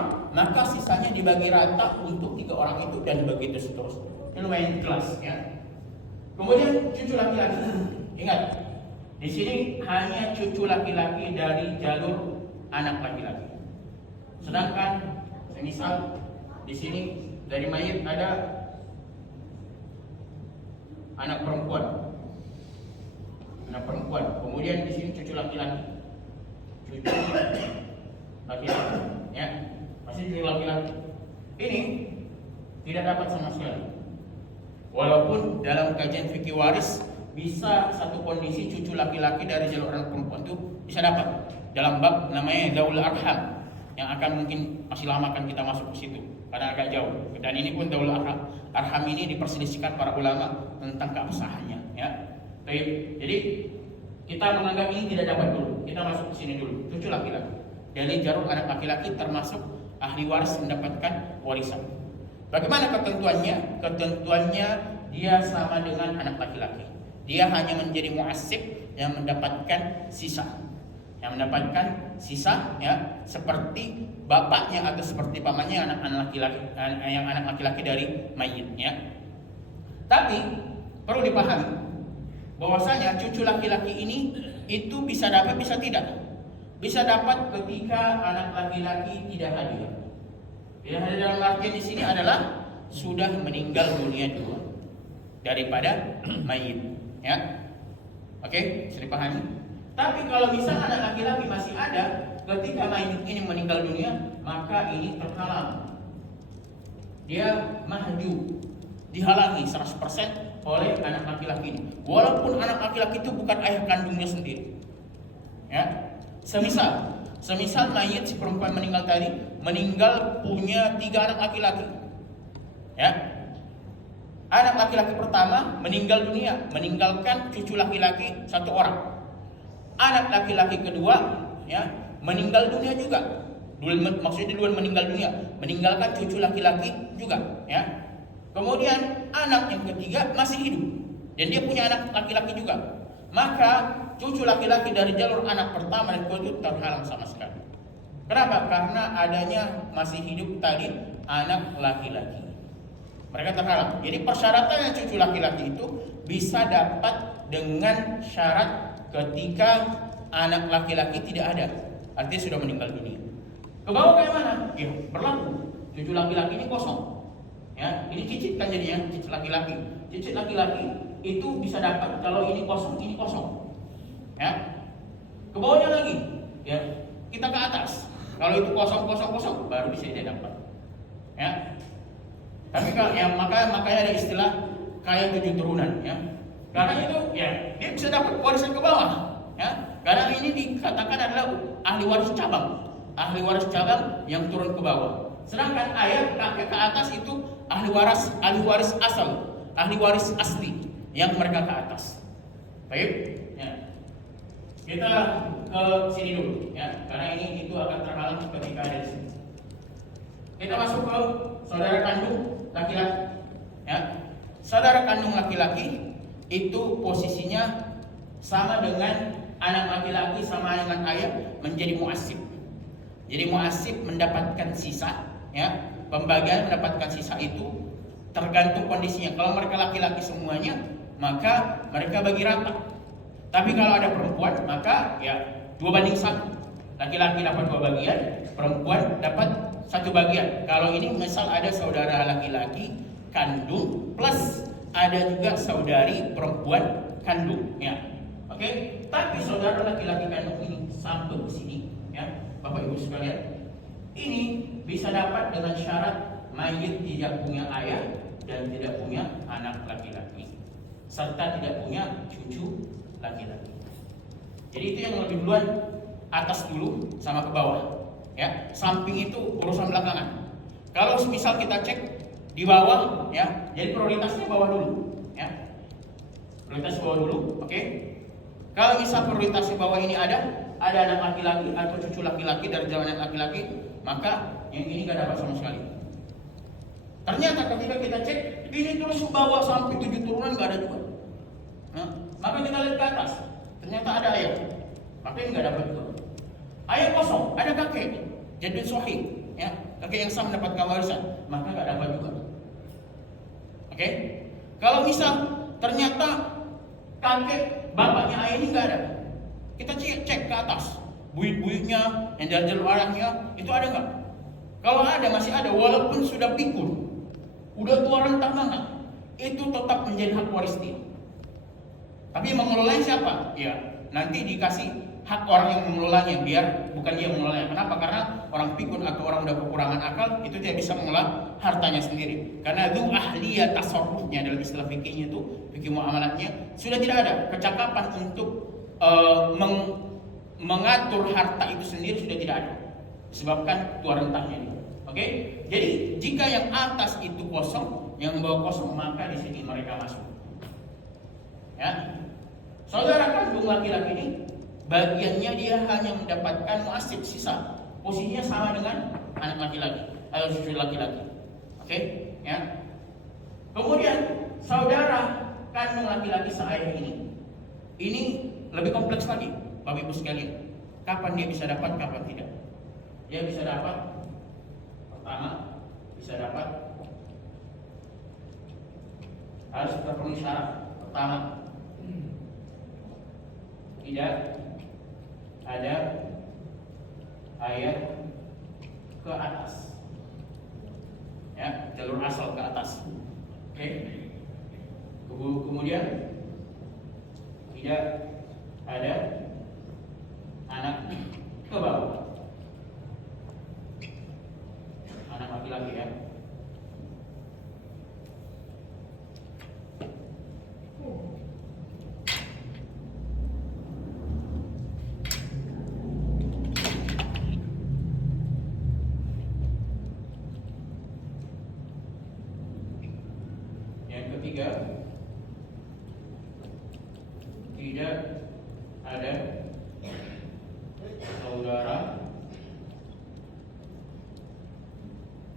orang, maka sisanya dibagi rata untuk 3 orang itu dan begitu seterusnya. Ini lumayan jelas ya. Kemudian cucu laki-laki. Ingat, di sini hanya cucu laki-laki dari jalur anak laki-laki. Sedangkan misal di sini dari mayit ada anak perempuan. Anak perempuan. Kemudian di sini cucu laki-laki. Cucu laki-laki, ya. Masih cucu laki-laki. Ini tidak dapat sama sekali. Walaupun dalam kajian fikih waris bisa satu kondisi cucu laki-laki dari jalur anak perempuan itu bisa dapat dalam bab namanya Zaul Arham, yang akan mungkin masih lama akan kita masuk ke situ karena agak jauh. Dan ini pun Zaul Arham ini diperselisihkan para ulama tentang keabsahannya, ya. Jadi kita menganggap ini tidak dapat dulu. Kita masuk ke sini dulu. Cucu laki-laki dari jalur anak laki-laki termasuk ahli waris mendapatkan warisan. Bagaimana ketentuannya? Ketentuannya dia sama dengan anak laki-laki. Dia hanya menjadi mu'assib yang mendapatkan sisa. Yang mendapatkan sisa, ya, seperti bapaknya atau seperti pamannya anak laki-laki dari mayit, ya. Tapi perlu dipahami bahwasanya cucu laki-laki ini itu bisa dapat bisa tidak. Bisa dapat ketika anak laki-laki tidak hadir. Tidak hadir dalam artian di sini adalah sudah meninggal dunia dulu daripada mayit, ya. Oke, bisa dipahami? Tapi kalau misal anak laki-laki masih ada ketika mayit ini meninggal dunia, maka ini terhalang. Dia mahju, dihalangi 100% oleh anak laki-laki ini. Walaupun anak laki-laki itu bukan ayah kandungnya sendiri. Ya. Semisal mayit si perempuan meninggal tadi meninggal punya 3 anak laki-laki. Ya. Anak laki-laki pertama meninggal dunia, meninggalkan cucu laki-laki 1 orang. Anak laki-laki kedua, ya, meninggal dunia juga. Maksudnya duluan meninggal dunia, meninggalkan cucu laki-laki juga, ya. Kemudian anak yang ketiga masih hidup dan dia punya anak laki-laki juga. Maka cucu laki-laki dari jalur anak pertama dan kedua itu terhalang sama sekali. Kenapa? Karena adanya masih hidup tadi anak laki-laki. Mereka terhalang. Jadi persyaratannya cucu laki-laki itu bisa dapat dengan syarat ketika anak laki-laki tidak ada, artinya sudah meninggal dunia. Ke bawah kayak mana? Ya, berlaku. Cucu laki-laki ini kosong. Ya, ini cicit kan jadinya, cicit laki-laki. Cicit laki-laki itu bisa dapat kalau ini kosong, ini kosong. Ya. Ke bawahnya lagi, ya. Kita ke atas. Kalau itu kosong baru bisa dia dapat. Ya. Tapi kalau ya makanya ada istilah kaya 7 turunan, ya. Karena itu ya dia bisa dapat warisan ke bawah, ya. Karena ini dikatakan adalah ahli waris cabang. Ahli waris cabang yang turun ke bawah. Sedangkan ayah kakek ke atas itu ahli waris asal, ahli waris asli yang mereka ke atas. Baik, ya. Kita ke sini dulu, ya, karena ini itu akan terhalang ketika ada di sini. Kita masuk ke saudara kandung laki-laki, ya. Saudara kandung laki-laki itu posisinya sama dengan anak laki-laki sama dengan ayah menjadi mu'assib. Jadi mu'assib mendapatkan sisa, ya. Pembagian mendapatkan sisa itu tergantung kondisinya. Kalau mereka laki-laki semuanya, maka mereka bagi rata. Tapi kalau ada perempuan, maka ya 2:1. Laki-laki dapat 2 bagian, perempuan dapat 1 bagian. Kalau ini misal ada saudara laki-laki kandung plus ada juga saudari perempuan kandung, ya. Oke, tapi saudara laki-laki kandung ini sampai ke sini, ya, Bapak Ibu sekalian. Ini bisa dapat dengan syarat mayit tidak punya ayah dan tidak punya anak laki-laki serta tidak punya cucu laki-laki. Jadi itu yang lebih duluan, atas dulu sama ke bawah, ya. Samping itu urusan belakangan. Kalau misal kita cek di bawah, ya, jadi prioritasnya bawah dulu, ya. Prioritas bawah dulu, oke. Kalau misal prioritas di bawah ini ada anak laki-laki atau cucu laki-laki dari jalan laki-laki, maka yang ini gak dapat sama sekali. Ternyata ketika kita cek ini terus ke bawah sampai 7 turunan gak ada juga. Nah, maka kita lihat ke atas, ternyata ada ayah, maka ini gak dapat juga. Ayah kosong, ada kakek, jadi sahih, ya. kakek yang sah mendapatkan warisan, maka nggak dapat juga. Oke? Kalau misal ternyata kakek bapaknya ayah ini nggak ada, kita cek ke atas, buyut-buyutnya, yang jalur arahnya itu ada nggak? Kalau ada, masih ada, walaupun sudah pikun, udah tua rentah banget, itu tetap menjadi hak waris dia. Tapi mengelolanya siapa? Ya, nanti dikasih hak orang yang mengelolanya, biar bukan dia mengelolanya. Kenapa? Karena orang pikun atau orang udah kekurangan akal itu tidak bisa mengelola hartanya sendiri. Karena itu ahliyah tasarrufnya dalam istilah fikihnya itu, fikih muamalatnya sudah tidak ada kecakapan untuk mengatur harta itu sendiri, sudah tidak ada. Disebabkan tua rentahnya ini. Oke? Jadi jika yang atas itu kosong, yang bawah kosong, maka di sini mereka masuk. Ya. Saudara kandung laki-laki ini bagiannya dia hanya mendapatkan muasib sisa. Posisinya sama dengan anak laki-laki atau cucu laki-laki. Oke? Ya. Kemudian saudara kandung laki-laki seayah ini lebih kompleks lagi, Bapak Ibu sekalian. Kapan dia bisa dapat, kapan tidak? Dia bisa dapat, pertama bisa dapat harus terpenuhi syarat. Pertama, tidak ada ayat ke atas, ya, jalur asal ke atas. Oke. Kemudian tidak ada anak ke bawah, anak laki-laki, ya. Yang ketiga, tidak ada saudara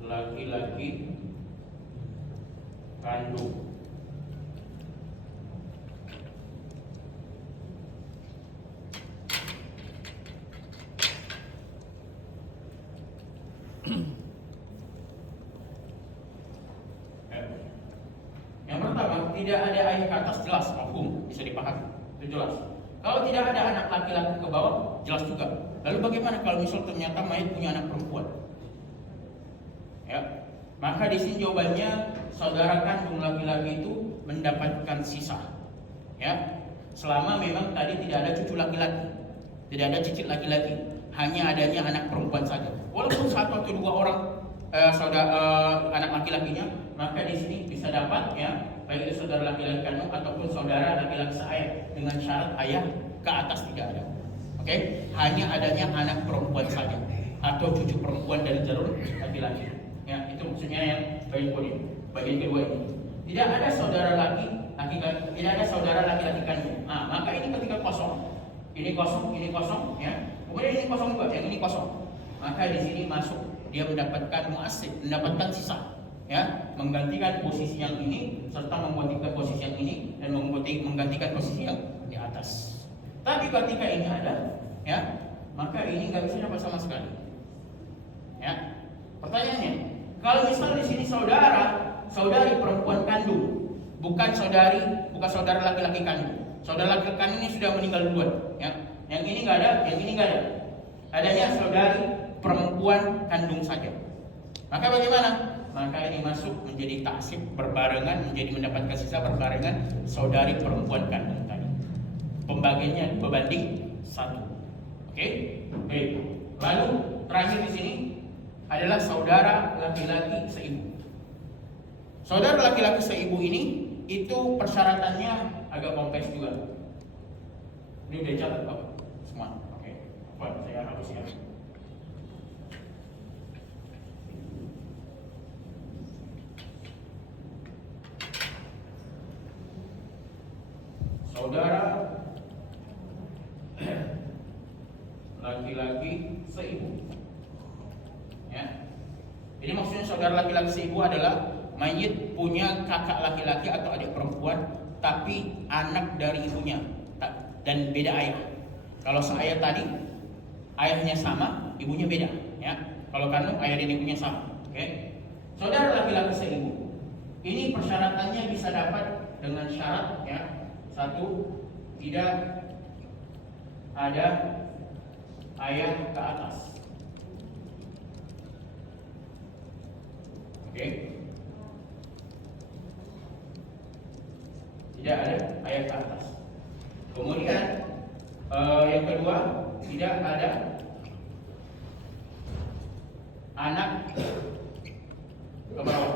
laki-laki kandung. Yang pertama, tidak ada ayat ke atas, jelas, mafhum, bisa dipahami, itu jelas. Kalau tidak ada anak laki-laki ke bawah, jelas juga. Lalu bagaimana kalau misal ternyata mayat punya anak perempuan? Ya, maka di sini jawabannya saudara kandung laki-laki itu mendapatkan sisa. Ya, selama memang tadi tidak ada cucu laki-laki, tidak ada cicit laki-laki, hanya adanya anak perempuan saja. Walaupun satu atau dua orang anak laki-lakinya, maka di sini bisa dapat, ya, baik itu saudara laki-laki kandung ataupun saudara laki-laki seayah, dengan syarat ayah ke atas tidak ada. Oke, hanya adanya anak perempuan saja atau cucu perempuan dari jalur laki-laki. Ya, itu maksudnya yang bagian kedua ini. Tidak ada saudara laki-laki, tidak ada saudara laki-laki kandung. Nah, maka ini ketika kosong, ini kosong, ya. Kemudian ini kosong juga, yang ini kosong. Maka di sini masuk, dia mendapatkan muasib, mendapatkan sisa, ya, menggantikan posisi yang ini serta menggantikan posisi yang ini dan menggantikan posisi yang di atas. Tapi ketika ini ada, ya, maka ini nggak bisa dapat sama sekali. Ya, pertanyaannya, kalau misal di sini saudari perempuan kandung, bukan saudara laki-laki kandung. Saudara laki-laki kandung ini sudah meninggal duluan, ya. Yang ini nggak ada, yang ini nggak ada. Adanya saudari perempuan kandung saja. Maka bagaimana? Maka ini masuk menjadi taksib berbarengan, menjadi mendapatkan sisa berbarengan saudari perempuan kandung tadi. Pembagiannya berbanding 1. Oke? Baik. Lalu terakhir di sini adalah saudara laki-laki seibu. Saudara laki-laki seibu ini itu persyaratannya agak kompleks juga. Ini udah catat Bapak semua. Oke. Saya hapus ya. Saudara laki-laki seibu, ya. Jadi maksudnya saudara laki-laki seibu adalah mayit punya kakak laki-laki atau adik perempuan, tapi anak dari ibunya dan beda ayah. Kalau seayah tadi ayahnya sama, ibunya beda, ya. Kalau kandung ayah dan ibunya sama. Oke. Saudara laki-laki seibu. Ini persyaratannya bisa dapat dengan syarat ya. Satu, tidak ada ayah ke atas. Oke. Tidak ada ayah ke atas. Kemudian yang kedua, tidak ada anak ke bawah.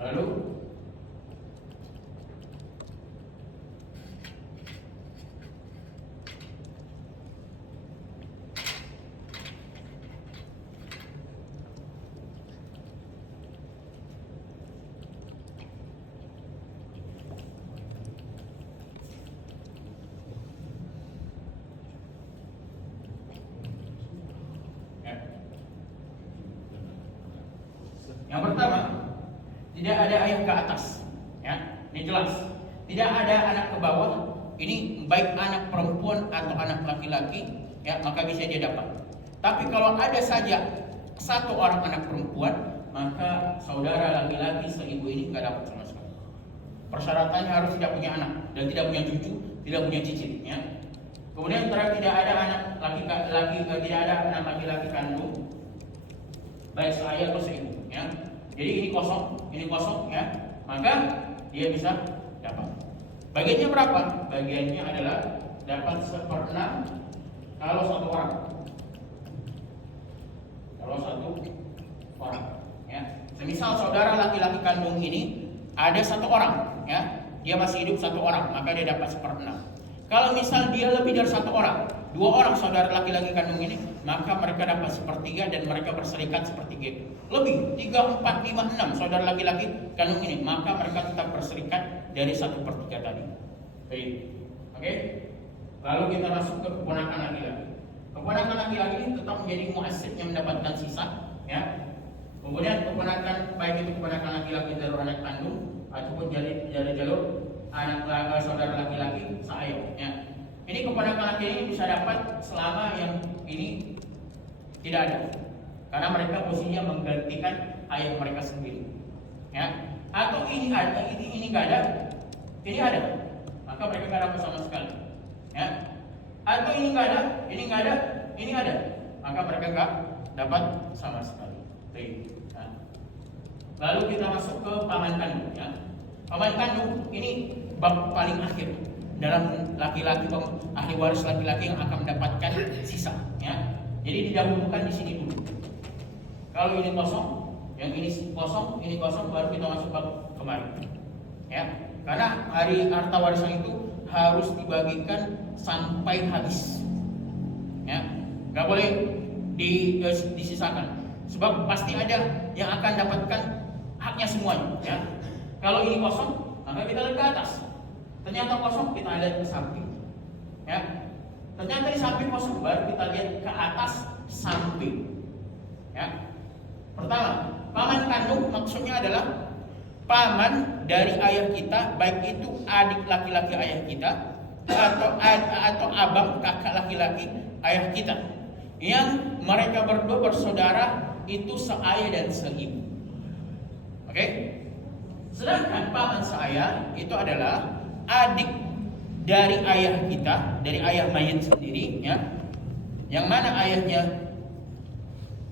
Lalu yang pertama, tidak ada ayah ke atas, ya, ini jelas. Tidak ada anak ke bawah. Ini baik anak perempuan atau anak laki-laki, ya, maka bisa dia dapat. Tapi kalau ada saja satu orang anak perempuan, maka saudara laki-laki seibu ini nggak dapat sama sekali. Persyaratannya harus tidak punya anak dan tidak punya cucu, tidak punya cicit, ya. Kemudian tidak ada anak laki-laki, tidak ada anak laki-laki kandung, baik seayah atau seibu. Ya. Jadi ini kosong ya, maka dia bisa dapat. Bagiannya berapa? Bagiannya adalah dapat 1/6 kalau satu orang. Kalau satu orang, ya. Semisal saudara laki-laki kandung ini ada satu orang, ya, dia masih hidup satu orang, maka dia dapat 1/6. Kalau misal dia lebih dari satu orang, 2 orang saudara laki-laki kandung ini, maka mereka dapat 1/3 dan mereka berserikat sepertiga itu. Lebih 3, 4, 5, 6 saudara laki-laki kandung ini, maka mereka tetap berserikat dari 1/3 tadi. Baik. Oke. Lalu kita masuk ke keponakan laki-laki. Keponakan laki-laki ini tetap menjadi muasib yang mendapatkan sisa, ya. Kemudian keponakan, baik itu keponakan laki-laki dari anak kandung ataupun dari jalur anak saudara laki-laki seayah, ya. Ini keponakan laki ini bisa dapat selama yang ini tidak ada, karena mereka posisinya menggantikan ayah mereka sendiri, ya. Atau ini ada, ini nggak ada, ini ada, maka mereka nggak dapat sama sekali, ya. Atau ini nggak ada, ini nggak ada, ini ada, maka mereka nggak dapat sama sekali. Nah. Lalu kita masuk ke paman kandung, ya. Paman kandung ini bab paling akhir dalam laki-laki, ahli waris laki-laki yang akan mendapatkan sisa, ya. Jadi didahulukan di sini dulu. Kalau ini kosong, yang ini kosong, baru kita masuk bab kemarin, ya. Karena hari harta warisan itu harus dibagikan sampai habis, ya. Nggak boleh disisakan, sebab pasti ada yang akan dapatkan haknya semuanya, ya. Kalau ini kosong, maka kita lihat ke atas. Ternyata kosong, kita lihat ke samping, ya. Ternyata di samping kosong, baru kita lihat ke atas samping, ya. Pertama, paman kandung maksudnya adalah paman dari ayah kita, baik itu adik laki-laki ayah kita atau abang kakak laki-laki ayah kita, yang mereka berdua bersaudara itu seayah dan seibu. Oke? Sedangkan paman seayah itu adalah adik dari ayah kita, dari ayah mayit sendiri, ya. Yang mana ayahnya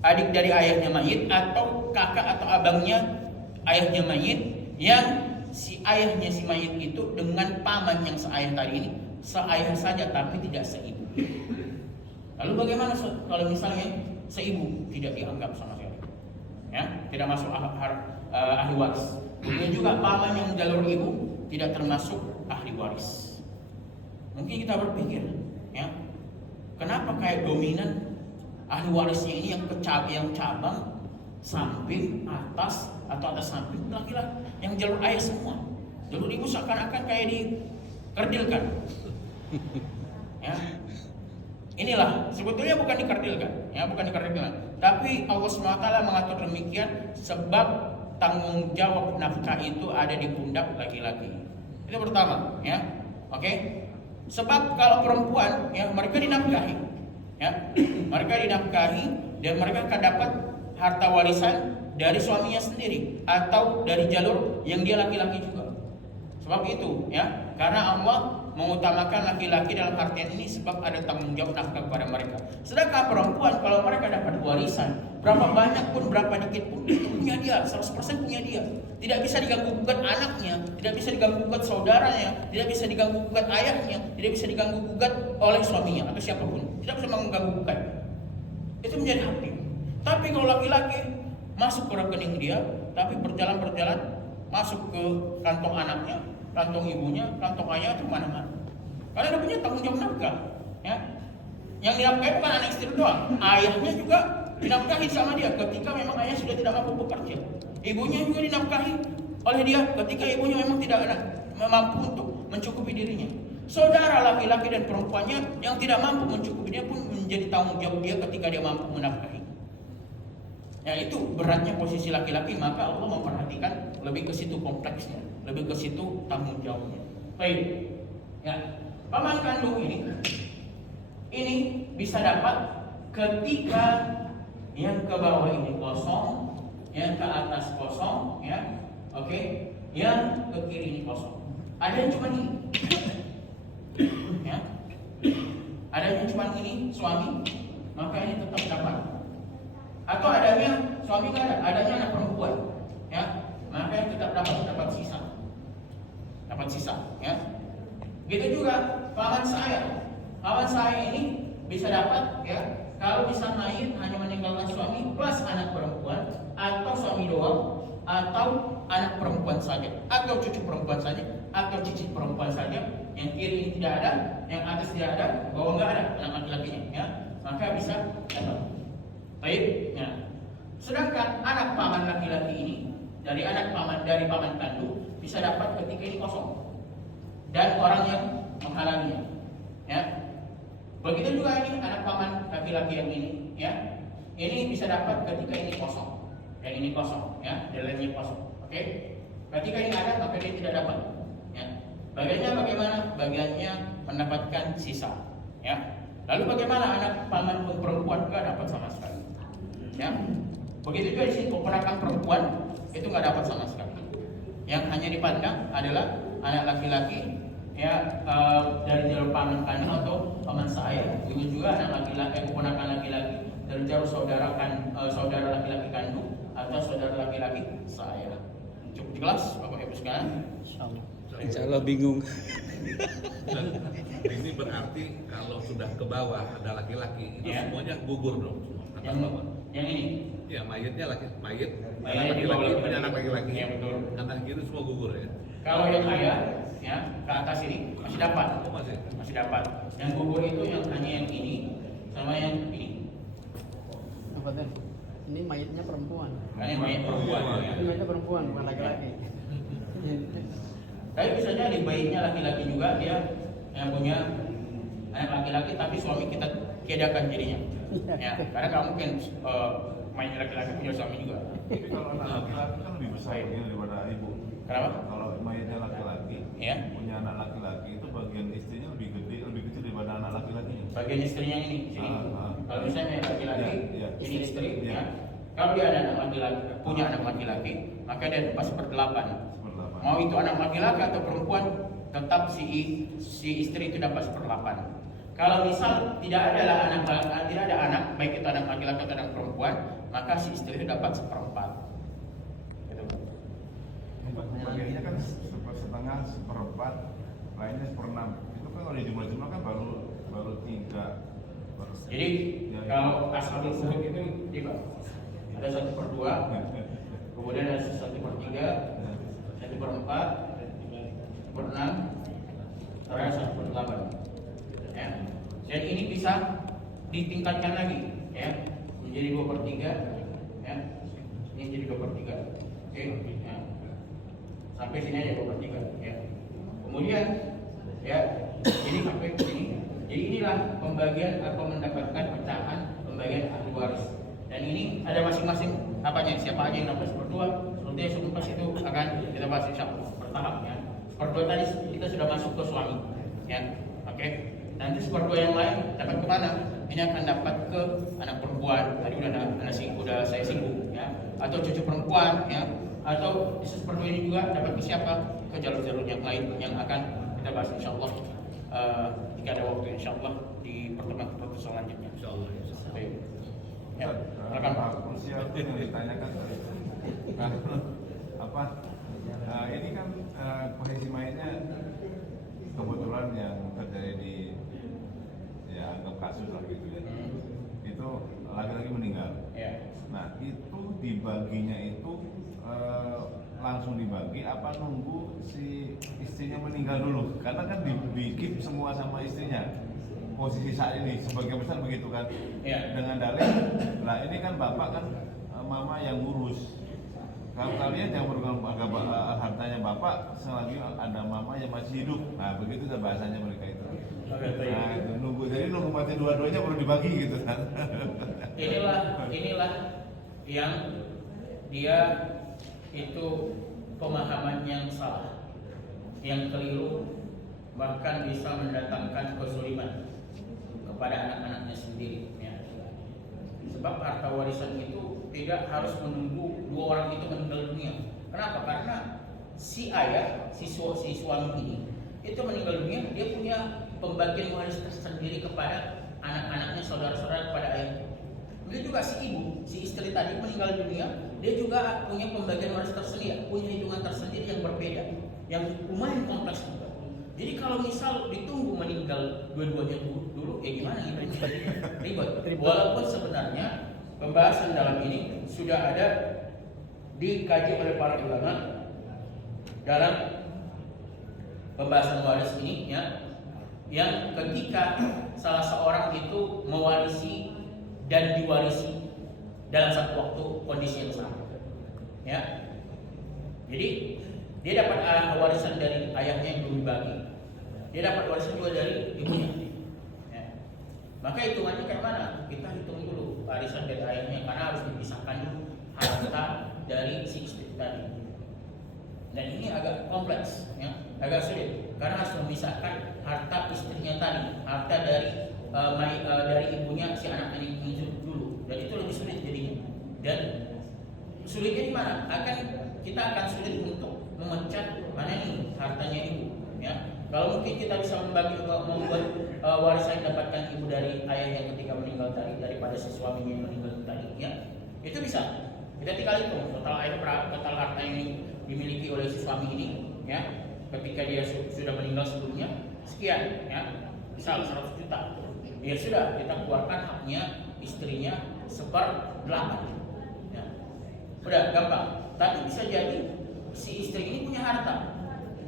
adik dari ayahnya mayit atau kakak atau abangnya ayahnya mayit, yang si ayahnya si mayit itu dengan paman yang seayah tadi ini seayah saja tapi tidak seibu. Lalu bagaimana kalau misalnya seibu tidak dianggap sama sekali, ya, tidak masuk ahli waris. Kemudian juga paman yang jalur ibu tidak termasuk ahli waris. Mungkin kita berpikir, ya, kenapa kayak dominan ahli warisnya ini yang cabang, samping, atas atau atas samping laki-laki, yang jalur ayah semua. Jalur ibu seakan-akan kayak dikerdilkan. Ya. Inilah sebetulnya bukan dikerdilkan, ya, bukan dikerdilkan. Tapi Allah SWT mengatur demikian sebab tanggung jawab nafkah itu ada di pundak laki-laki. Itu pertama, ya. Oke. Sebab kalau perempuan, ya mereka dinafkahi, ya mereka dinafkahi dan mereka akan dapat harta warisan dari suaminya sendiri atau dari jalur yang dia laki-laki juga. Sebab itu, ya karena Allah mengutamakan laki-laki dalam artian ini sebab ada tanggung jawab nafkah kepada mereka. Sedangkan perempuan kalau mereka dapat warisan, berapa banyak pun, berapa dikit pun, itu punya dia, 100% punya dia. Tidak bisa diganggu gugat anaknya, tidak bisa diganggu gugat saudaranya, tidak bisa diganggu gugat ayahnya, tidak bisa diganggu gugat oleh suaminya atau siapapun. Tidak bisa mengganggu gugat. Itu menjadi hak dia. Tapi kalau laki-laki masuk ke rekening dia, tapi berjalan-berjalan masuk ke kantong anaknya, kantong ibunya, kantong ayah itu mana-mana. Karena dia punya tanggung jawab nafkah, ya. Yang dinafkahi bukan anak istri doang, ayahnya juga dinafkahi sama dia ketika memang ayah sudah tidak mampu bekerja. Ibunya juga dinafkahi oleh dia ketika ibunya memang tidak mampu untuk mencukupi dirinya. Saudara laki-laki dan perempuannya yang tidak mampu mencukupi dia pun menjadi tanggung jawab dia ketika dia mampu menafkahi. Ya itu beratnya posisi laki-laki, maka Allah memperhatikan lebih ke situ kompleksnya, lebih ke situ tanggung jawabnya. Baik, ya paman kandung ini bisa dapat ketika yang ke bawah ini kosong, yang ke atas kosong, ya, oke, yang ke kiri ini kosong. Ada yang cuma ini, ya, ada yang cuma ini suami, maka ini tetap dapat. Atau adanya suami nggak ada, adanya anak perempuan, ya, maka yang tetap dapat sisa, ya. Gitu juga paman saya ini bisa dapat, ya, kalau bisa mayit hanya meninggalkan suami plus anak perempuan, atau suami doang, atau anak perempuan saja, atau cucu perempuan saja, atau cicit perempuan saja. Yang kiri ini tidak ada, yang atas tidak ada, bawah nggak ada anak laki-lakinya, ya, maka bisa dapat. Baik, ya. Sedangkan anak paman laki-laki ini dari paman kandung bisa dapat ketika ini kosong dan orang yang menghalanginya, ya. Begitu juga ini anak paman laki-laki yang ini, ya. Ini bisa dapat ketika ini kosong, dan ini kosong, ya, dan lainnya kosong. Oke. Ketika ini ada, maka dia tidak dapat, ya. Bagiannya bagaimana? Bagiannya mendapatkan sisa, ya. Lalu bagaimana anak paman perempuan nggak dapat sama sekali? Ya, begitu juga di sini keponakan perempuan itu nggak dapat sama sekali. Yang hanya dipandang adalah anak laki-laki, ya, dari jalur paman kandung atau paman saya. Begitu juga anak laki-laki, keponakan laki-laki dari jalur saudara laki-laki kandung atau saudara laki-laki saya. Cukup jelas, Bapak Ibu sekalian? Insya Allah bingung. Ini berarti kalau sudah ke bawah ada laki-laki itu, ya, semuanya gugur dong. Yang ini? Ya, mayitnya mayit laki-laki punya anak laki-laki. Ya, betul. Anak kiri semua gugur ya. Kalau yang ayah, ya, ke atas ini masih dapat. Oh, masih dapat. Yang gugur itu yang hanya yang ini sama yang ini. Apa tuh? Ini mayitnya perempuan. Ini mayit perempuan. Ya. Ini mayitnya perempuan, bukan laki-laki. Tapi bisa jadi bayinya laki-laki juga, dia yang punya anak laki-laki, tapi suami kita tiadakan jadinya. Ya, karena nggak mungkin main laki-laki punya suami juga. Tapi kalau anak laki-laki kan lebih besar ya daripada ibu. Kenapa? Kalau mayatnya laki-laki, ya, punya anak laki-laki itu bagian istrinya lebih kecil daripada anak laki-lakinya. Bagian istrinya ini, sini. Kalau misalnya laki-laki, ini istri, ya. Kalau dia ada anak laki-laki, punya anak laki-laki, maka dia dapat 1/8. Mau itu anak laki-laki atau perempuan, tetap si istri itu dapat 1/8. Kalau misal tidak ada anak, baik itu anak laki-laki atau anak perempuan, maka si istri itu dapat 1/4. Gitu. Bagiannya kan setengah, 1/4, lainnya 1/6. Itu kan kalau dijumlah-jumlah kan baru 3. Jadi ya, kalau asal disebut itu tiga. Ada 1/2, kemudian ada 1/3, 1/4, 1/6, terakhir 1/8. Ya. Dan ini bisa ditingkatkan lagi, ya, menjadi 2/3, ya. Ini jadi 2/3. Oke, ya. Sampai sini aja 2/3, ya. Kemudian, ya, ini sampai sini. Jadi inilah pembagian atau mendapatkan pecahan pembagian ahli waris. Dan ini ada masing-masing apanya, siapa aja yang dapat 1/2, seperti yang sebelumnya itu akan kita bahas insya Allah bertahap, ya. 1/2 tadi kita sudah masuk ke suami, ya. Oke. Oke. Nanti seperti yang lain dapat kemana? Ini akan dapat ke anak perempuan. Tadi udah saya singgung ya. Atau cucu perempuan ya. Atau seperti ini juga dapat ke siapa? Ke jalur-jalur yang lain yang akan kita bahas insyaallah jika ada waktu insyaallah di pertemuan selanjutnya. Insyaallah. Baik. Ya, Silakan Pak. Usia itu yang ditanyakan tadi. Apa? Ini kan posisi mainnya kebetulan yang terjadi di ya anggap kasus lah gitu ya. Itu laki-laki meninggal. Ya. Nah itu dibaginya itu langsung dibagi apa nunggu si istrinya meninggal dulu? Karena kan dibikin semua sama istrinya. Posisi saat ini sebagian besar begitu kan. Ya. Dengan dalih, nah ini kan bapak kan mama yang ngurus. Kalau kalian yang merupakan hartanya bapak selagi ada mama yang masih hidup. Nah begitu dah bahasanya mereka itu. Nah itu nunggu mati dua-duanya baru dibagi gitu kan. Inilah yang dia itu pemahaman yang salah, yang keliru, bahkan bisa mendatangkan kezaliman kepada anak-anaknya sendiri ya. Sebab harta warisan itu tidak harus menunggu dua orang itu meninggal dunia. Kenapa? Karena si ayah, si suami ini itu meninggal dunia, dia punya pembagian waris tersendiri kepada anak-anaknya, saudara-saudara kepada ayahnya. Begitu juga si ibu, si istri tadi meninggal dunia, dia juga punya pembagian waris tersendiri, punya hitungan tersendiri yang berbeda, yang lumayan kompleks juga. Jadi kalau misal ditunggu meninggal dua-duanya dulu, ya gimana gitu? Ribet. Walaupun sebenarnya pembahasan dalam ini sudah ada dikaji oleh para ulama dalam pembahasan waris ini ya, yang ketika salah seorang itu mewarisi dan diwarisi dalam satu waktu kondisi yang sama ya. Jadi dia dapat warisan dari ayahnya yang belum dibagi, dia dapat warisan juga dari ibunya ya. Maka hitungannya kayak mana? Kita hitung dulu warisan dari ayahnya, karena harus dipisahkan dulu harta dari si istri tadi. Dan ini agak kompleks ya, agak sulit karena harus memisahkan harta istrinya tadi, harta dari ibunya si anak ini dulu, dan itu lebih sulit jadinya. Dan sulitnya di mana? Kita akan sulit untuk memecah mana nih hartanya ibu ya. Kalau mungkin kita bisa membuat warisan yang dapatkan ibu dari ayah yang ketika meninggal tadi, daripada si suaminya yang meninggal tadi ya, itu bisa kita tinggal hitung total harta yang dimiliki oleh si suami ini ya, ketika dia sudah meninggal sebelumnya sekian ya, misal 100 juta ya, sudah kita keluarkan haknya istrinya 1/8 ya. Udah gampang. Tapi bisa jadi si istri ini punya harta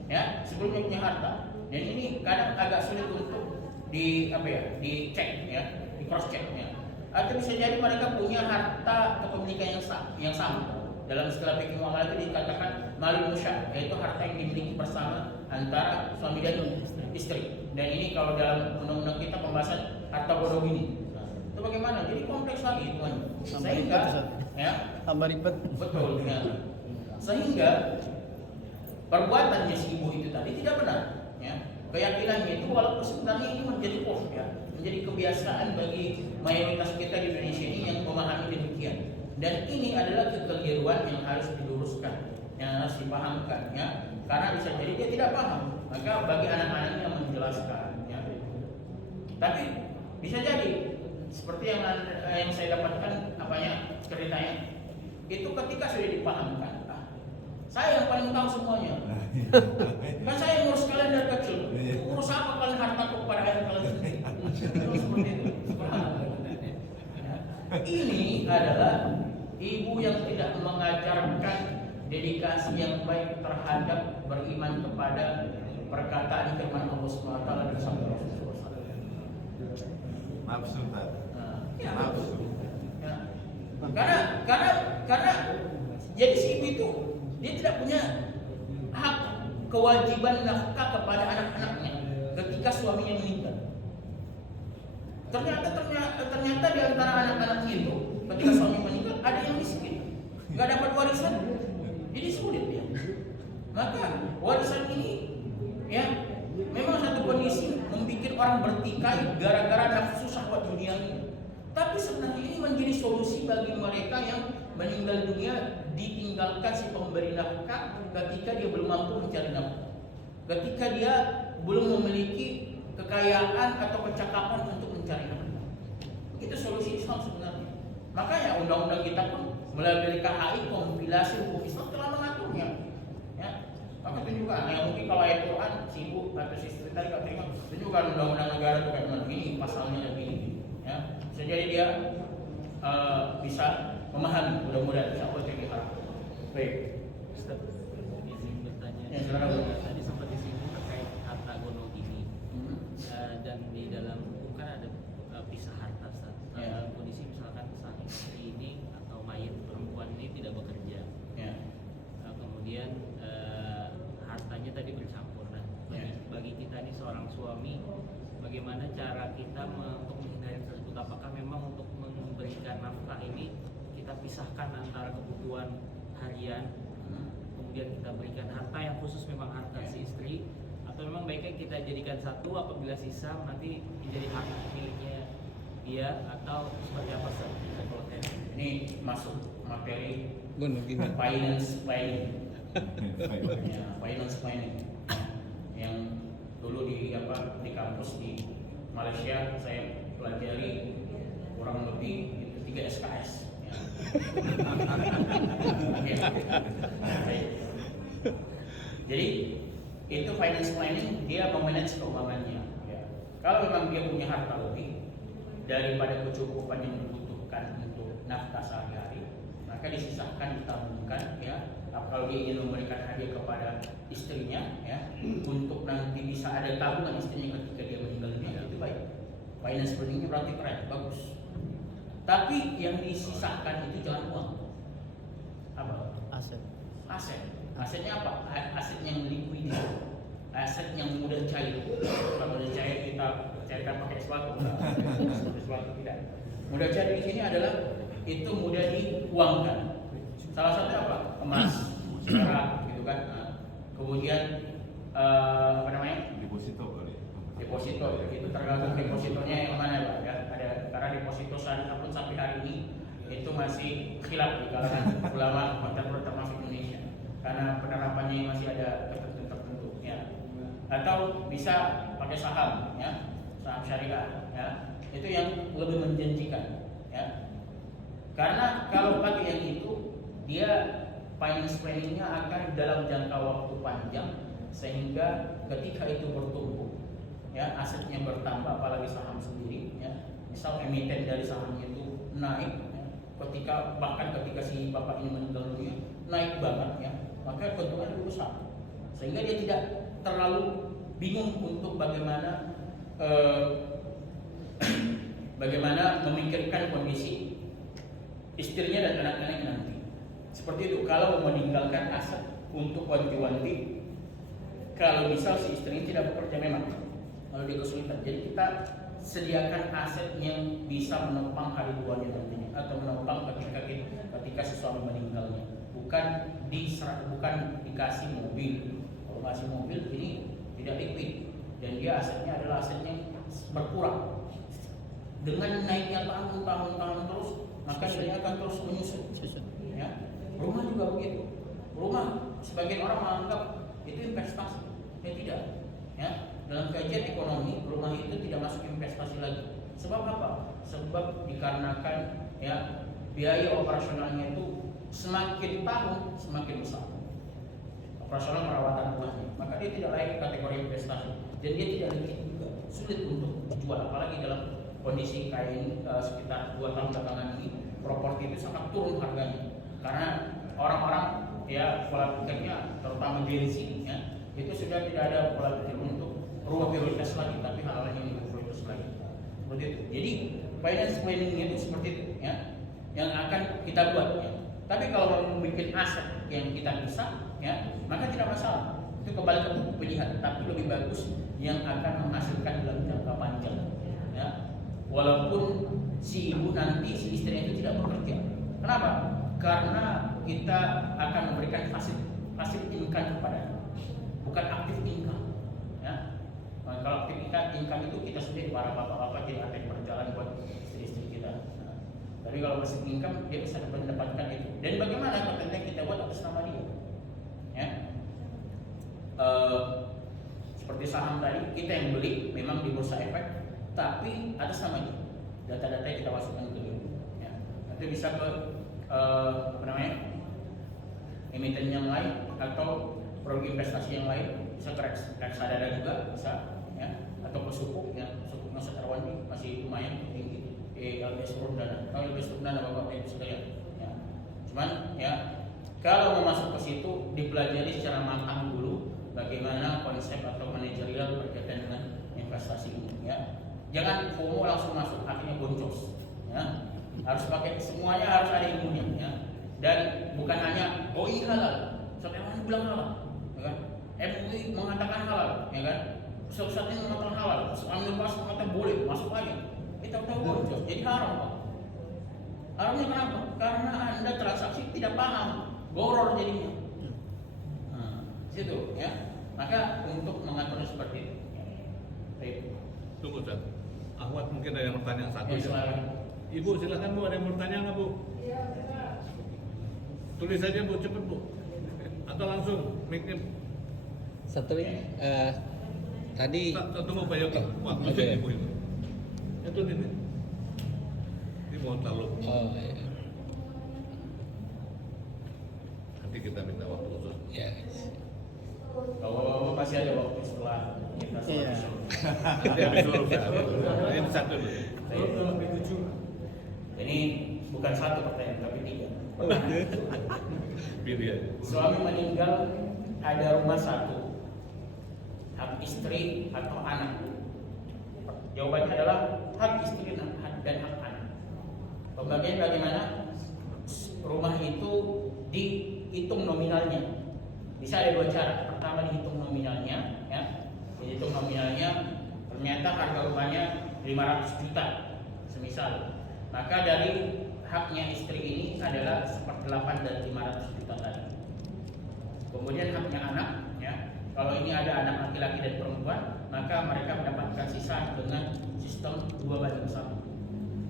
ya, sebelumnya punya harta, dan ini kadang agak sulit untuk dicek ya, di cross check ya. Atau bisa jadi mereka punya harta kepemilikan yang sama. Dalam istilah fikih muamalah itu dikatakan malul musya, yaitu harta yang dimiliki bersama antara suami dan istri. Dan ini kalau dalam undang-undang kita pembahasan harta bodoh ini. Itu bagaimana? Jadi kompleks lagi tuan. Sehingga ya, tambah ribet. betul ya. Sehingga perbuatannya si ibu itu tadi tidak benar ya. Keyakinannya itu walaupun sebenarnya ini menjadi ya, menjadi kebiasaan bagi mayoritas kita di Indonesia ini yang memahami demikian. Dan ini adalah kekeliruan yang harus diluruskan, yang harus dipahamkan ya. Karena bisa jadi dia tidak paham, maka bagi anak-anaknya menjelaskan ya. Tapi bisa jadi seperti yang saya dapatkan ceritanya itu ketika sudah dipahamkan, saya yang paling tahu semuanya. Kan saya yang ngurus kalian dari kecil. Urus apa kalian hartaku kepada ayah kalian sendiri? Seperti itu. Ini adalah ibu yang tidak mengajarkan dedikasi yang baik terhadap beriman kepada perkataan firman Allah SWT dan sabda Rasulullah SAW. Nafsu tadi. Ya, Nafsu. ya. Karena jadi si ibu itu dia tidak punya hak kewajiban nafkah kepada anak-anaknya ketika suaminya meninggal. Ternyata di antara anak-anaknya itu ketika suami meninggal ada yang miskin, nggak dapat warisan, jadi sulit ya. Maka warisan ini ya memang satu kondisi membuat bikin orang bertikai gara-gara nafsu syahwat duniawi. Tapi sebenarnya ini menjadi solusi bagi mereka yang meninggal dunia ditinggalkan si pemberi nafkah ketika dia belum mampu mencari nafkah, ketika dia belum memiliki kekayaan atau kecakapan untuk mencari nafkah. Itu solusi Islam sebenarnya. Makanya undang-undang kita pun melalui KHI kompilasi hukum Islam telah mengaturnya. Ya, maka itu juga. Ya mungkin kalau ayat Quran si ibu atau si istri tadi nggak terima, itu juga undang-undang negara itu kayak begini, pasalnya begini. Ya, jadi dia bisa memahami, mudah-mudahan insya Allah jadi harap. Baik. Ustaz, izin bertanya. Ya, silakan. Tadi sempat disinggung terkait harta gono gini. Dan di dalam hukum kan ada pisah harta, Ustaz. Ya. Dalam kondisi misalkan sang istri ini atau mayit perempuan ini tidak bekerja. Ya. Kemudian hartanya tadi bercampur. Nah, Ya. bagi kita ini seorang suami, bagaimana cara kita untuk menghindari tersebut? Apakah memang untuk memberikan nafkah ini kita pisahkan antara kebutuhan harian, kemudian kita berikan harta yang khusus memang harta si istri, atau memang baiknya kita jadikan satu, apabila sisa nanti menjadi hak miliknya dia, atau seperti apa Ustaz? Ini masuk materi Gono gini. finance planning. Ya, finance planning yang dulu di kampus di Malaysia saya pelajari kurang lebih 3 SKS. Ya. Oke. Baik. Jadi itu finance planning, dia memanage keuangannya. Ya. Kalau memang dia punya harta lebih daripada kecukupan yang dibutuhkan untuk nafkah sehari-hari, maka disisahkan, ditabungkan, ya. Kalau dia ingin memberikan hadiah kepada istrinya, ya, untuk nanti bisa ada tabungan istrinya ketika dia meninggal dunia, itu baik. Finance planningnya berarti keren, bagus. Tapi yang disisahkan itu jangan uang. Apa? Aset. Aset. Asetnya apa? Aset yang liquid, aset yang mudah cair. Kalau mudah cair kita cairkan pakai sesuatu, sesuatu tidak. Mudah cair di sini adalah itu mudah diuangkan. Salah satunya apa? Emas, perak, gitu kan. Nah, kemudian apa namanya? Deposito kali. Deposito, itu tergantung depositonya yang mana Pak, ya. Ada karena deposito pun sampai hari ini itu masih khilaf di kalangan ulama termasuk Indonesia karena penerapannya masih ada tertentu ya. Atau bisa pakai saham, ya, saham syariah, ya, itu yang lebih menjanjikan, ya. Karena kalau pakai yang itu dia finance planningnya akan dalam jangka waktu panjang sehingga ketika itu bertumbuh, ya, asetnya bertambah, apalagi saham sendiri, ya, misal emiten dari sahamnya itu naik, ya, bahkan ketika si bapak ini meninggal dunia naik banget, ya, maka keuntungan lebih besar sehingga dia tidak terlalu bingung untuk bagaimana bagaimana memikirkan kondisi istrinya dan anak-anaknya nanti. Seperti itu kalau meninggalkan aset untuk wanti-wanti, kalau misal si istrinya tidak bekerja memang, kalau dia kesulitan, jadi kita sediakan aset yang bisa menopang hari tuanya nantinya atau menopang ketika si suami meninggalnya, bukan dikasih mobil. Kalau masih mobil ini tidak liquid dan dia asetnya adalah aset yang berkurang dengan naiknya tahun terus, maka nilainya akan terus menyusut. Ya. Rumah juga begitu. Rumah sebagian orang menganggap itu investasi, ya tidak. Ya. Dalam kajian ekonomi, rumah itu tidak masuk investasi lagi. Sebab apa? Sebab dikarenakan, ya, biaya operasionalnya itu semakin tahun semakin besar. Operasional perawatan rumahnya, maka dia tidak layak kategori investasi dan dia tidak liquid juga, sulit untuk dijual, apalagi dalam kondisi kayak ini sekitar 2 tahun belakangan ini properti itu sangat turun harganya karena orang-orang, ya, pola pikirnya terutama Gen Z, ya, itu sudah tidak ada pola pikir untuk rumah prioritas lagi, tapi hal lain yang prioritas lagi. Seperti itu. Jadi finance planning itu seperti itu, ya, yang akan kita buat, ya. Tapi kalau mau bikin aset yang kita bisa, ya, maka tidak masalah. Itu kembali ke pilihan, tapi lebih bagus yang akan menghasilkan dalam jangka panjang, ya. Walaupun si ibu nanti, si istrinya itu tidak bekerja. Kenapa? Karena kita akan memberikan passive income kepada, bukan aktif income, ya. Nah, kalau aktivitas income itu kita sendiri para bapak-bapak tidak ada yang berjalan buat istri-istri kita. Nah, tapi kalau masih income dia bisa mendapatkan itu. Dan bagaimana kontennya kita buat atas nama dia? Ya. Seperti saham tadi kita yang beli memang di bursa efek, tapi atas nama dia. Data-data yang kita masukkan ke dia. Ya. Nanti bisa ke emiten yang lain atau produk investasi yang lain, bisa ke reksadana juga bisa, ya, atau ke sukuk, ya, sukuk Mas Tarwandi masih lumayan tinggi, LBS Perdana, LBS Perdana bapak ibu sekalian, ya. Cuman ya kalau mau masuk ke situ dipelajari secara matang dulu bagaimana konsep atau manajerial berkaitan dengan investasi ini, ya. Jangan FOMO langsung masuk akhirnya boncos, ya. Harus pakai semuanya, harus ada ilmunya, ya. Dan bukan hanya oh iya halal, sampai mana bilang halal, ya kan? MUI mengatakan halal, ya kan? Ustaz-ustaznya mengatakan halal, ambil pas mengatakan boleh, masuk aja. Kita tahu boncos, jadi haram, Pak. Haramnya kenapa? Karena Anda transaksi tidak paham, goror jadinya. Nah, situ, ya. Maka untuk mengaturnya seperti itu. Baik. Tunggu Ustaz. Ahwat mungkin ada yang bertanya satu. Ya, silakan. Ibu silakan Bu, ada yang bertanya nggak Bu? Tulis saja Bu, cepet Bu. Atau langsung mic-nya. Satu tadi Tunggu Pak Yogi. Wah, Oke. masih Ibu itu. Itu ini. Ini mau taruh. iya. Nanti kita minta waktu khusus. Ya. Kalau masih ada waktu setelah kita Iya. Nanti habis dulu Ustaz. Ini satu dulu. Ini bukan satu pertanyaan tapi tiga. Pilih aja. Suami meninggal, ada rumah satu, hak istri atau anak? Jawabannya adalah hak istri dan hak anak. Pembagian bagaimana? Rumah itu dihitung nominalnya. Bisa ada dua cara. Pertama dihitung nominalnya, ya. Dihitung nominalnya, ternyata harga rumahnya 500 juta, semisal. Maka dari haknya istri ini adalah 1/8 dari 500 juta tadi. Kemudian haknya anak, ya. Kalau ini ada anak laki-laki dan perempuan, maka mereka mendapatkan sisa dengan sistem 2/1.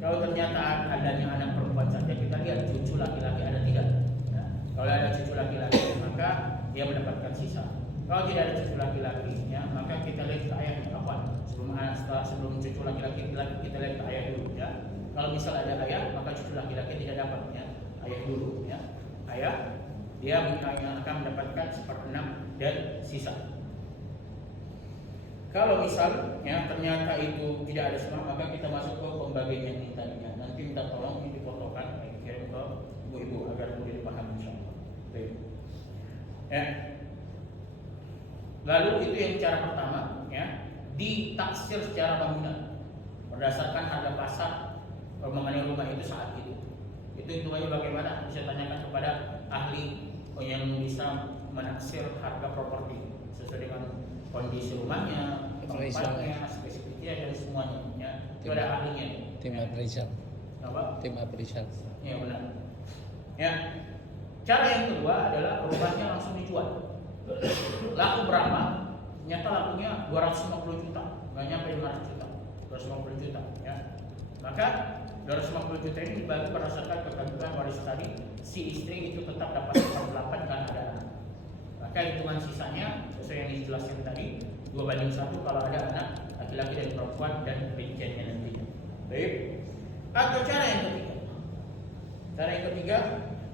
Kalau ternyata adanya anak perempuan saja, kita lihat cucu laki-laki ada tidak. Ya. Kalau ada cucu laki-laki, maka dia mendapatkan sisa. Kalau tidak ada cucu laki-laki, ya, maka kita lihat ke ayahnya apa? Sebelum cucu laki-laki kita lihat ke ayah dulu, ya. Kalau misal ada ayah, maka cucu laki-laki tidak dapat, ya. Ayah dulu, ya. Ayah dia akan mendapatkan 1/6 dan sisa. Kalau misal, ya, ternyata itu tidak ada semua, maka kita masuk ke pembagian yang tadinya. Nanti minta tolong ini difotokan, kirim ke ibu-ibu agar mudah dipahami insyaallah. Baik. Ya. Lalu itu yang cara pertama, ya, ditaksir secara bangunan berdasarkan harga pasar mengenai rumah itu saat itu. Itu hitungannya bagaimana? Bisa tanyakan kepada ahli yang bisa menaksir harga properti sesuai dengan kondisi rumahnya, tempatnya, spesifiknya dan semuanya. Ya, itu ada ahlinya. Tim Ya. appraisal. Apa? Tim appraisal. Ya benar. Ya. Cara yang kedua adalah rumahnya langsung dijual. Laku berapa? Ternyata lakunya 250 juta, nggak nyampe 500 juta, 250 juta. Ya. Maka 250 juta ini dibagi berdasarkan ketentuan waris tadi. Si istri itu tetap dapat 1/8 karena ada anak. Maka hitungan sisanya sesuai yang dijelaskan tadi 2/1 kalau ada anak laki-laki dan perempuan dan rinciannya nantinya. Baik. Atau cara yang ketiga. Cara yang ketiga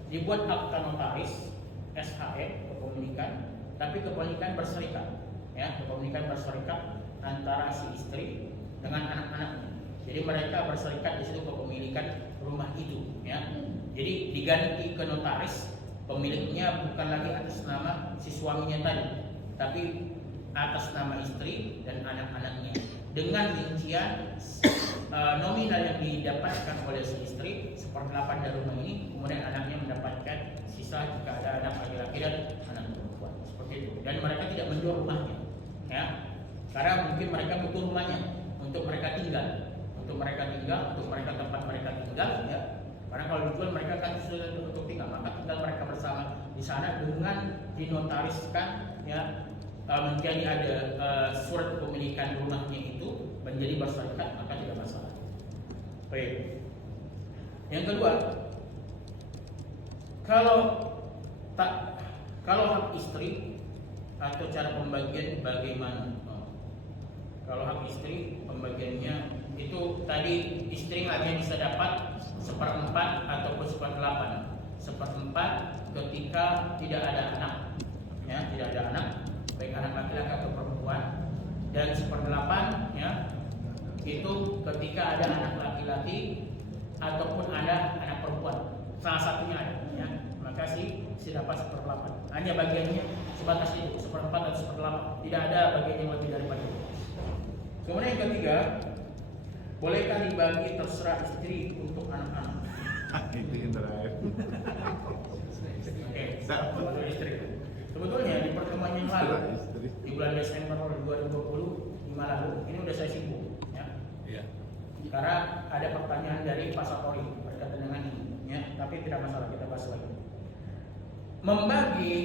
dibuat akta notaris SHE kepemilikan, tapi kepemilikan berserikat. Ya, kepemilikan berserikat antara si istri dengan anak-anaknya. Jadi mereka berserikat di situ kepemilikan rumah itu, ya. Jadi diganti ke notaris, pemiliknya bukan lagi atas nama si suaminya tadi, tapi atas nama istri dan anak-anaknya. Dengan rincian nominal yang didapatkan oleh si istri 1/8 dari rumah ini, kemudian anaknya mendapatkan sisa jika ada anak laki-laki dan anak perempuan. Seperti itu. Dan mereka tidak menjual rumahnya, ya. Karena mungkin mereka butuh rumahnya untuk mereka tinggal. Untuk mereka tempat mereka tinggal, ya. Karena kalau dijual mereka akan sulit untuk tinggal, maka tinggal mereka bersama di sana dengan dinotariskan, ya, menjadi ada surat kepemilikan rumahnya itu menjadi bersyarikat, maka tidak masalah. Baik. Yang kedua, kalau hak istri atau cara pembagian bagaimana? Kalau hak istri pembagiannya itu tadi istri hanya bisa dapat 1/4 ataupun 1/8. 1/4 ketika tidak ada anak, ya, tidak ada anak, baik anak laki-laki atau perempuan, dan 1/8 ya itu ketika ada anak laki-laki ataupun ada anak perempuan, salah satunya ada, ya, maka si dapat 1/8. Hanya bagiannya sebatas itu, 1/4 atau 1/8, tidak ada bagian yang lebih daripada itu. Kemudian yang ketiga, bolehkah dibagi terserah istri untuk anak-anak? Itu yang terakhir. Oke, untuk istri. Sebetulnya di pertemuan yang lalu, di bulan Desember 2020 lalu, ini udah saya singgung, ya. Iya. Karena ada pertanyaan dari Pak Satori berkaitan dengan ini, ya. Tapi tidak masalah, kita bahas lagi. Membagi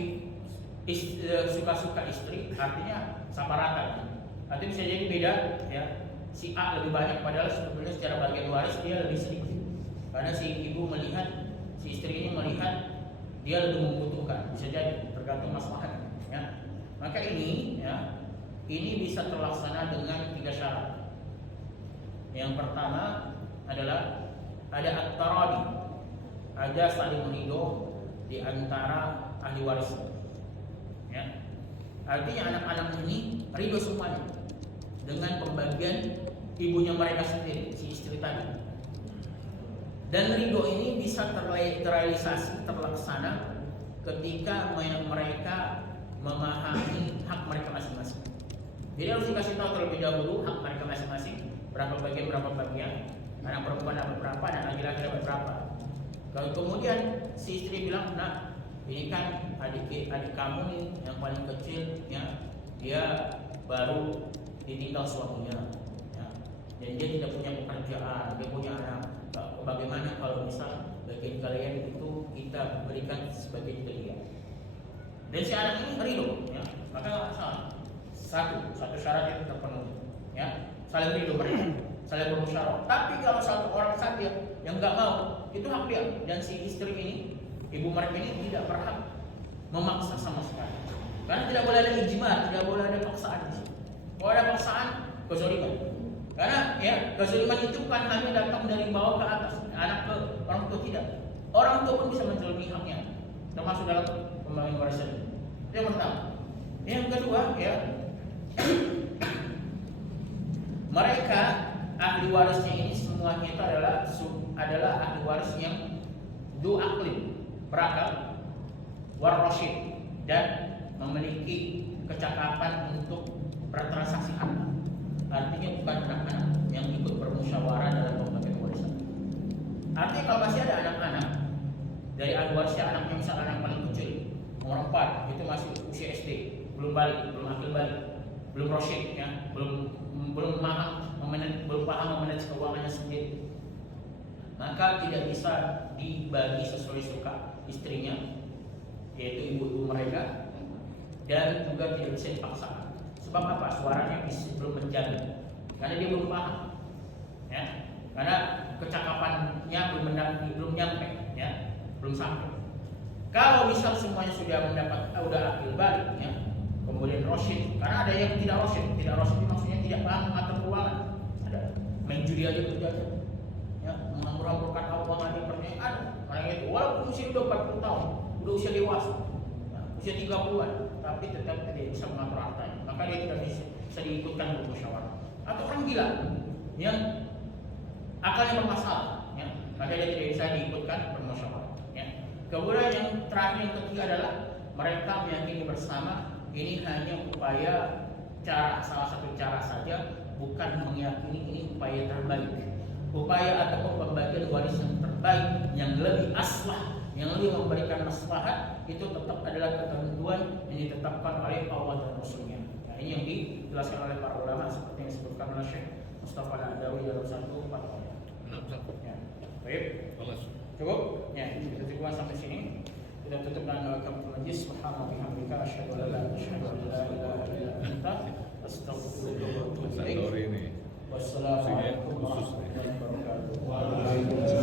suka-suka istri artinya sama rata. Nanti bisa jadi beda, ya. Si A lebih banyak padahal sebetulnya secara bagian waris dia lebih sedikit. Karena si ibu melihat, si istri ini melihat dia lebih membutuhkan, bisa jadi tergantung masalahnya, ya. Maka ini, ya, ini bisa terlaksana dengan 3 syarat. Yang pertama adalah ada at-taradi, ada saling meridho di antara ahli waris, ya. Artinya anak-anak ini ridho semuanya dengan pembagian ibunya mereka sendiri, si istri tadi. Dan ridho ini bisa terrealisasi, terlaksana ketika mereka memahami hak mereka masing-masing. Jadi harus dikasih tahu terlebih dahulu hak mereka masing-masing, berapa bagian, anak perempuan dapat berapa, anak laki-laki dapat berapa. Lalu kemudian si istri bilang, nah ini kan adik kamu nih yang paling kecil, ya, dia baru ditinggal suaminya, ya, dan dia tidak punya pekerjaan, dia punya anak. Bagaimana kalau misal bagian kalian itu kita berikan sebagai dia? Dan si anak ini ridho, ya, maka nggak masalah. Satu syarat itu terpenuhi, ya, saling ridho mereka, saling bermusyawarah. Tapi kalau satu orang saja yang nggak mau, itu hak dia. Dan si istri ini, ibu mereka ini tidak berhak memaksa sama sekali. Karena tidak boleh ada ijma, tidak boleh ada paksaan di sini. Kalau ada paksaan, kezaliman. Karena ya kezaliman itu bukan hanya datang dari bawah ke atas, anak ke orang tua, tidak. Orang tua pun bisa menzalimi haknya, termasuk dalam pembagian warisan. Itu yang pertama. Yang kedua, ya, mereka ahli warisnya ini semuanya itu adalah ahli waris yang du aqlin, berakal, warrasyid, dan memiliki kecakapan untuk bertransaksi harta. Artinya bukan anak-anak yang ikut bermusyawarah dalam pembagian warisan. Artinya kalau masih ada anak-anak dari ahli warisnya, anaknya misalnya anak paling kecil, umur 4, itu masih usia SD, belum balik, belum akil balik, belum rasyid, ya, belum paham memanage keuangannya sendiri, maka tidak bisa dibagi sesuai suka istrinya, yaitu ibu-ibu mereka, dan juga tidak bisa dipaksakan. Sebab apa? Suaranya belum menjaga, karena dia belum paham, ya, karena kecakapannya belum nyampe, ya, belum sampai. Kalau misal semuanya sudah akil balik, ya, kemudian rasyid, karena ada yang tidak rasyid itu maksudnya tidak paham mengatur keuangan, ada main judi aja kerja aja, ya, menghambur-hamburkan keuangan di pernyataan, orang itu walaupun usia udah 40 tahun, udah usia dewasa, ya, usia 30-an, tapi tetap tidak bisa mengatur hartanya, maka dia tidak bisa diikutkan bermusyawarah. Atau orang gila yang akalnya bermasalah, ya, maka dia tidak bisa diikutkan bermusyawarah, ya. Kemudian yang terakhir, yang ketiga adalah mereka meyakini bersama ini hanya upaya salah satu cara saja, bukan meyakini ini upaya terbaik, upaya ataupun pembagian waris yang terbaik, yang lebih aslah, yang lebih memberikan maslahat, itu tetap adalah ketentuan yang ditetapkan oleh Allah dan Rasulnya. Nah, ini yang dijelaskan oleh para ulama seperti yang disebutkan oleh Syekh Mustafa Al-Adawi dalam satu fatwanya. Ya. Baik, cukup? Ya, kita cukupkan sampai sini. Kita tutup dengan kafaratul majlis. Subhanallah bihamdika asyhadu an la ilaha illa anta astaghfiruka wa atubu ilaik. Sandori ini Wassalamualaikum khusus nih. warahmatullahi wabarakatuh.